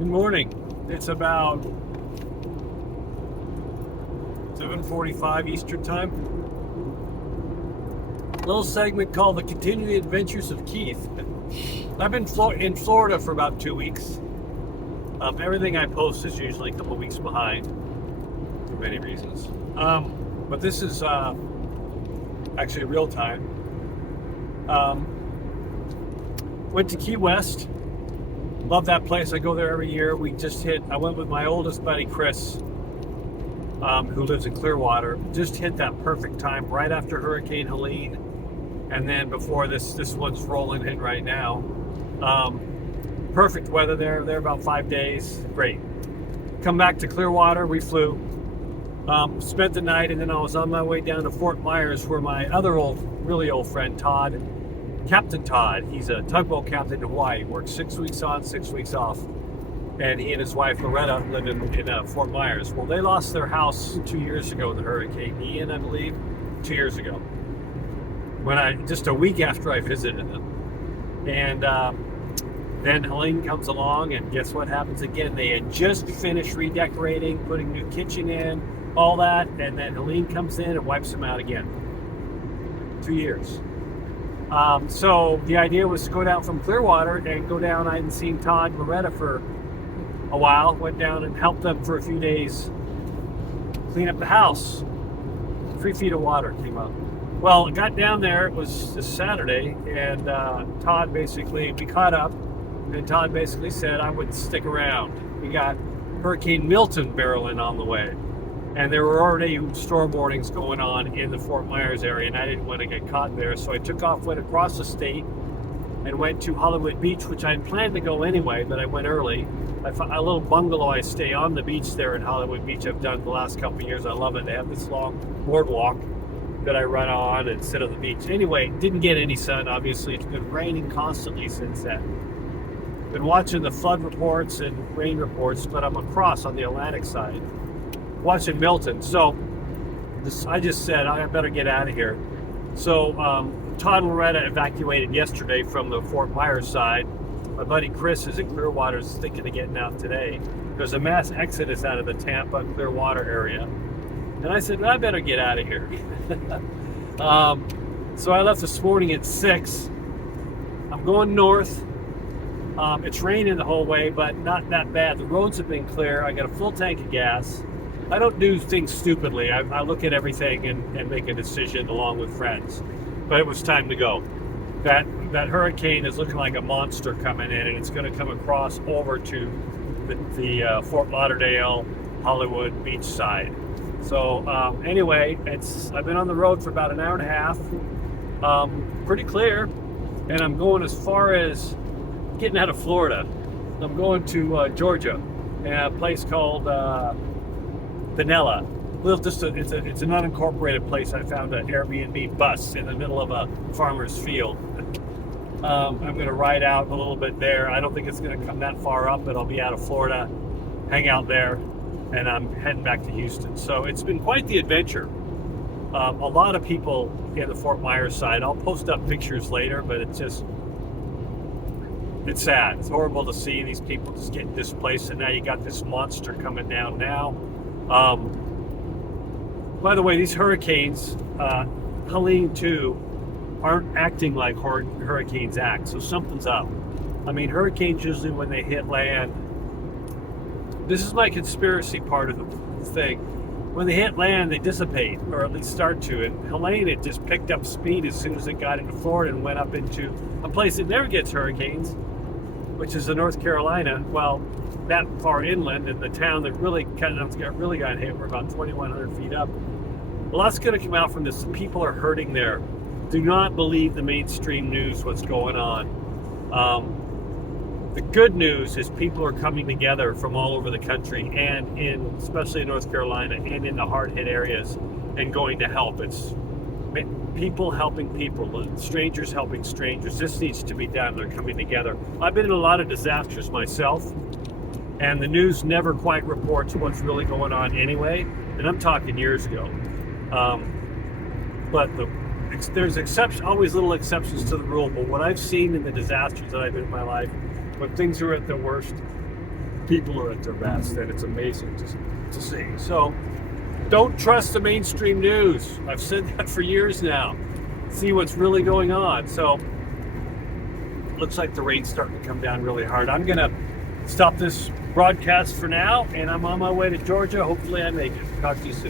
Good morning. It's about 7:45 Eastern Time. A little segment called The Continuing Adventures of Keith. I've been in Florida for about 2 weeks. Everything I post is usually a couple weeks behind for many reasons. But this is actually real time. Went to Key West. Love that place. I go there every year. I went with my oldest buddy, Chris, who lives in Clearwater. Just hit that perfect time right after Hurricane Helene. And then before this one's rolling in right now. Perfect weather there. There about 5 days. Great. Come back to Clearwater. We flew. Spent the night, and then I was on my way down to Fort Myers where my other really old friend, Captain Todd, he's a tugboat captain in Hawaii, works 6 weeks on, 6 weeks off. And he and his wife, Loretta, live in Fort Myers. Well, they lost their house 2 years ago in the Hurricane Ian, I believe, 2 years ago. Just a week after I visited them. And then Helene comes along, and guess what happens again? They had just finished redecorating, putting new kitchen in, all that, and then Helene comes in and wipes them out again. 2 years. So the idea was to go down from Clearwater and go down. I hadn't seen Todd and Loretta for a while. Went down and helped them for a few days clean up the house. 3 feet of water came up. Well, I got down there. It was this Saturday, and Todd we caught up, and Todd basically said I would stick around. We got Hurricane Milton barreling on the way. And there were already storm warnings going on in the Fort Myers area, and I didn't want to get caught there. So I took off, went across the state, and went to Hollywood Beach, which I had planned to go anyway, but I went early. I found a little bungalow I stay on the beach there in Hollywood Beach. I've done the last couple of years. I love it. They have this long boardwalk that I run on and sit on the beach. Anyway, didn't get any sun, obviously. It's been raining constantly since then. Been watching the flood reports and rain reports, but I'm across on the Atlantic side, watching Milton. So I just said, I better get out of here. So Todd and Loretta evacuated yesterday from the Fort Myers side. My buddy Chris is in Clearwater, is thinking of getting out today. There's a mass exodus out of the Tampa Clearwater area. And I said, well, I better get out of here. So I left this morning at 6. I'm going north. It's raining the whole way, but not that bad. The roads have been clear. I got a full tank of gas. I don't do things stupidly. I look at everything and make a decision along with friends. But it was time to go. That hurricane is looking like a monster coming in, and it's going to come across over to the Fort Lauderdale, Hollywood Beach side. So anyway, I've been on the road for about an hour and a half. Pretty clear, and I'm going as far as getting out of Florida. I'm going to Georgia, a place called Vanilla. It's an unincorporated place. I found an Airbnb bus in the middle of a farmer's field. I'm going to ride out a little bit there. I don't think it's going to come that far up, but I'll be out of Florida, hang out there, and I'm heading back to Houston. So it's been quite the adventure. A lot of people in the Fort Myers side. I'll post up pictures later, but it's sad. It's horrible to see these people just getting displaced, and now you got this monster coming down now. By the way, these hurricanes, Helene too, aren't acting like hurricanes act, so something's up. I mean, hurricanes usually when they hit land, this is my conspiracy part of the thing. When they hit land, they dissipate, or at least start to. And Helene, it just picked up speed as soon as it got into Florida and went up into a place that never gets hurricanes, which is the North Carolina. Well, that far inland, and the town that really got hit, we're about 2,100 feet up. A lot's going to come out from this. People are hurting there. Do not believe the mainstream news, what's going on. The good news is people are coming together from all over the country, and especially in North Carolina and in the hard-hit areas, and going to help. It's people helping people, strangers helping strangers. This needs to be done. They're coming together. I've been in a lot of disasters myself, and the news never quite reports what's really going on anyway, and I'm talking years ago. But there's always little exceptions to the rule, but what I've seen in the disasters that I've been in my life, when things are at their worst, people are at their best, and it's amazing to see. So don't trust the mainstream news. I've said that for years now. See what's really going on. So looks like the rain's starting to come down really hard. I'm gonna stop this broadcast for now, and I'm on my way to Georgia. Hopefully I make it. Talk to you soon.